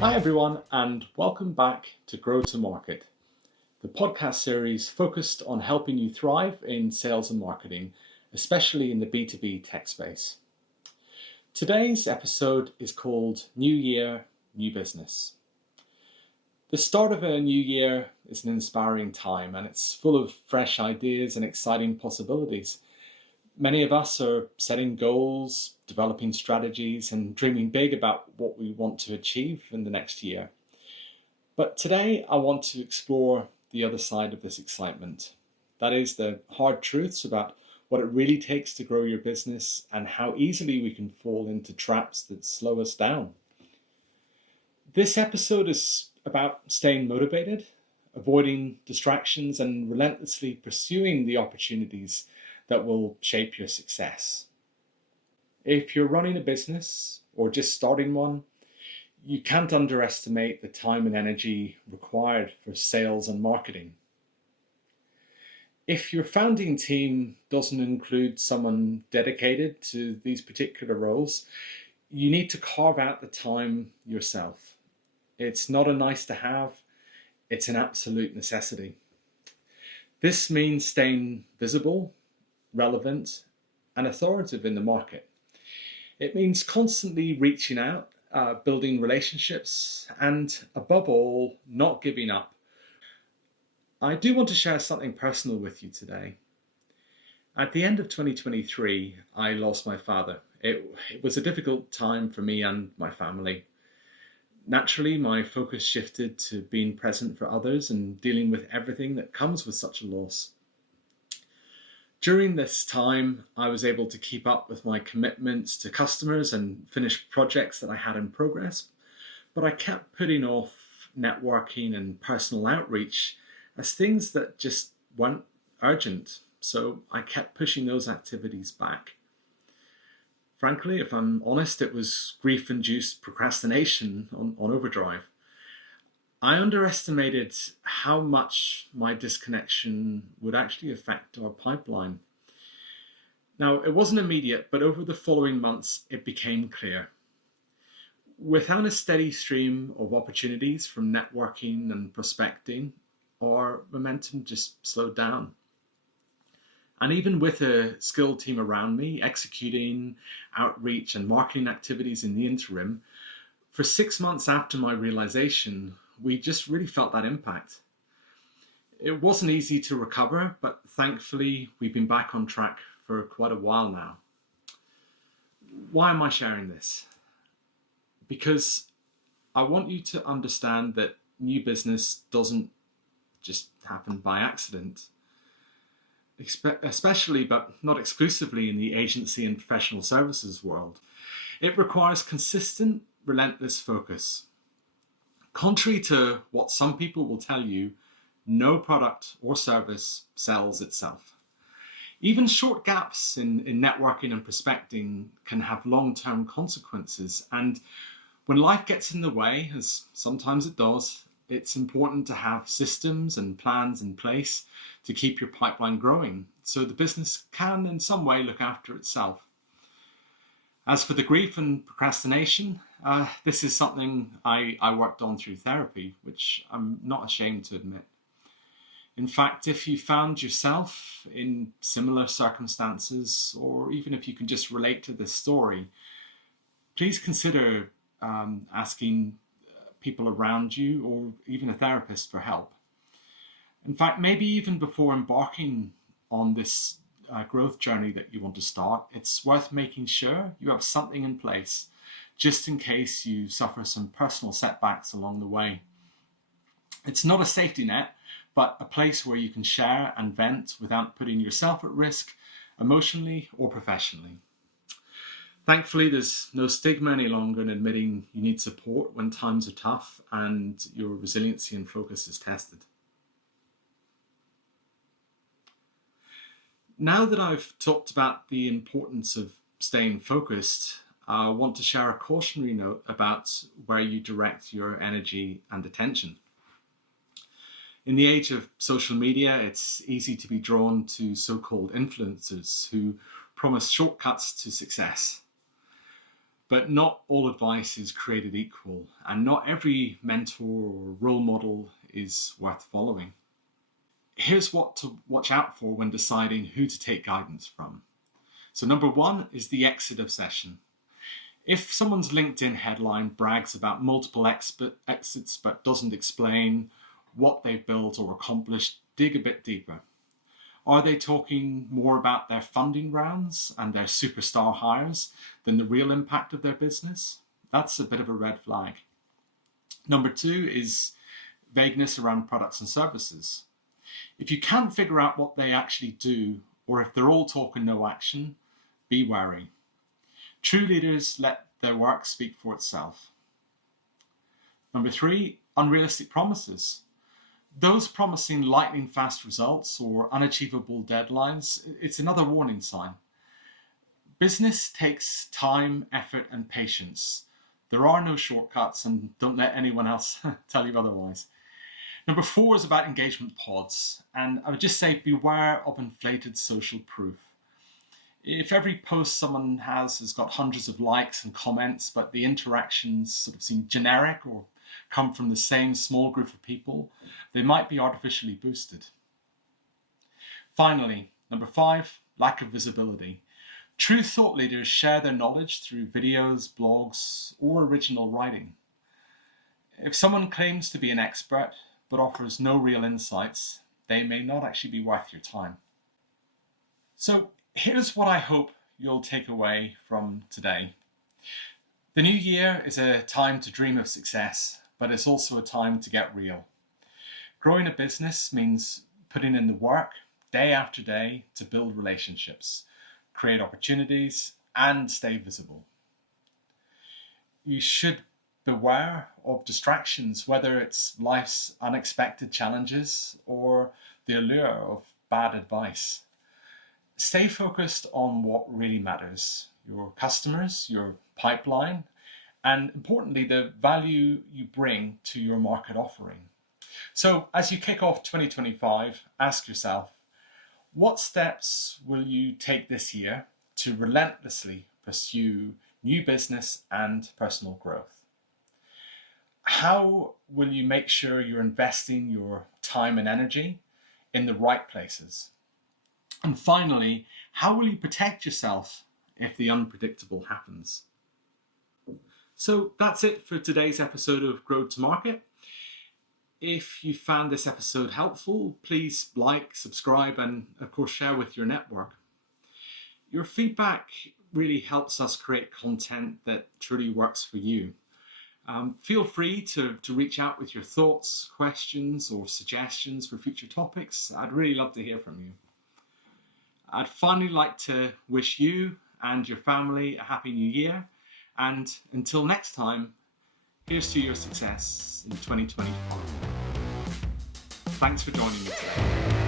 Hi everyone, and welcome back to Grow2Market, the podcast series focused on helping you thrive in sales and marketing, especially in the B2B tech space. Today's episode is called New Year, New Business. The start of a new year is an inspiring time, and it's full of fresh ideas and exciting possibilities. Many of us are setting goals, developing strategies, and dreaming big about what we want to achieve in the next year. But today I want to explore the other side of this excitement. That is the hard truths about what it really takes to grow your business and how easily we can fall into traps that slow us down. This episode is about staying motivated, avoiding distractions, and relentlessly pursuing the opportunities that will shape your success. If you're running a business or just starting one, you can't underestimate the time and energy required for sales and marketing. If your founding team doesn't include someone dedicated to these particular roles, you need to carve out the time yourself. It's not a nice to have, it's an absolute necessity. This means staying visible, relevant, and authoritative in the market. It means constantly reaching out, building relationships, and above all, not giving up. I do want to share something personal with you today. At the end of 2023, I lost my father. It was a difficult time for me and my family. Naturally, my focus shifted to being present for others and dealing with everything that comes with such a loss. During this time, I was able to keep up with my commitments to customers and finish projects that I had in progress, but I kept putting off networking and personal outreach as things that just weren't urgent, so I kept pushing those activities back. Frankly, if I'm honest, it was grief-induced procrastination on overdrive. I underestimated how much my disconnection would actually affect our pipeline. Now, it wasn't immediate, but over the following months, it became clear. Without a steady stream of opportunities from networking and prospecting, our momentum just slowed down. And even with a skilled team around me, executing outreach and marketing activities in the interim, for 6 months after my realization, we just really felt that impact. It wasn't easy to recover, but thankfully we've been back on track for quite a while now. Why am I sharing this? Because I want you to understand that new business doesn't just happen by accident, especially but not exclusively in the agency and professional services world. It requires consistent, relentless focus. Contrary to what some people will tell you, no product or service sells itself. Even short gaps in networking and prospecting can have long-term consequences. And when life gets in the way, as sometimes it does, it's important to have systems and plans in place to keep your pipeline growing so the business can in some way look after itself. As for the grief and procrastination, this is something I worked on through therapy, which I'm not ashamed to admit. In fact, if you found yourself in similar circumstances, or even if you can just relate to this story, please consider asking people around you or even a therapist for help. In fact, maybe even before embarking on this growth journey that you want to start, it's worth making sure you have something in place just in case you suffer some personal setbacks along the way. It's not a safety net, but a place where you can share and vent without putting yourself at risk emotionally or professionally. Thankfully, there's no stigma any longer in admitting you need support when times are tough and your resiliency and focus is tested. Now that I've talked about the importance of staying focused, I want to share a cautionary note about where you direct your energy and attention. In the age of social media, it's easy to be drawn to so-called influencers who promise shortcuts to success. But not all advice is created equal, and not every mentor or role model is worth following. Here's what to watch out for when deciding who to take guidance from. So number one is the exit obsession. If someone's LinkedIn headline brags about multiple exits but doesn't explain what they've built or accomplished, dig a bit deeper. Are they talking more about their funding rounds and their superstar hires than the real impact of their business? That's a bit of a red flag. Number two is vagueness around products and services. If you can't figure out what they actually do, or if they're all talk and no action, be wary. True leaders let their work speak for itself. Number three, unrealistic promises. Those promising lightning fast results or unachievable deadlines, it's another warning sign. Business takes time, effort, and patience. There are no shortcuts, and don't let anyone else tell you otherwise. Number four is about engagement pods, and I would just say beware of inflated social proof. If every post someone has got hundreds of likes and comments, but the interactions sort of seem generic or come from the same small group of people, they might be artificially boosted. Finally, number five, lack of visibility. True thought leaders share their knowledge through videos, blogs, or original writing. If someone claims to be an expert but offers no real insights, they may not actually be worth your time. So here's what I hope you'll take away from today. The new year is a time to dream of success, but it's also a time to get real. Growing a business means putting in the work day after day to build relationships, create opportunities, and stay visible. You should beware of distractions, whether it's life's unexpected challenges or the allure of bad advice. Stay focused on what really matters, your customers, your pipeline, and importantly, the value you bring to your market offering. So as you kick off 2025, ask yourself, what steps will you take this year to relentlessly pursue new business and personal growth? How will you make sure you're investing your time and energy in the right places? And finally, how will you protect yourself if the unpredictable happens? So that's it for today's episode of Grow2Market. If you found this episode helpful, please like, subscribe, and of course share with your network. Your feedback really helps us create content that truly works for you. Feel free to reach out with your thoughts, questions, or suggestions for future topics. I'd really love to hear from you. I'd finally like to wish you and your family a happy new year. And until next time, here's to your success in 2024. Thanks for joining me today.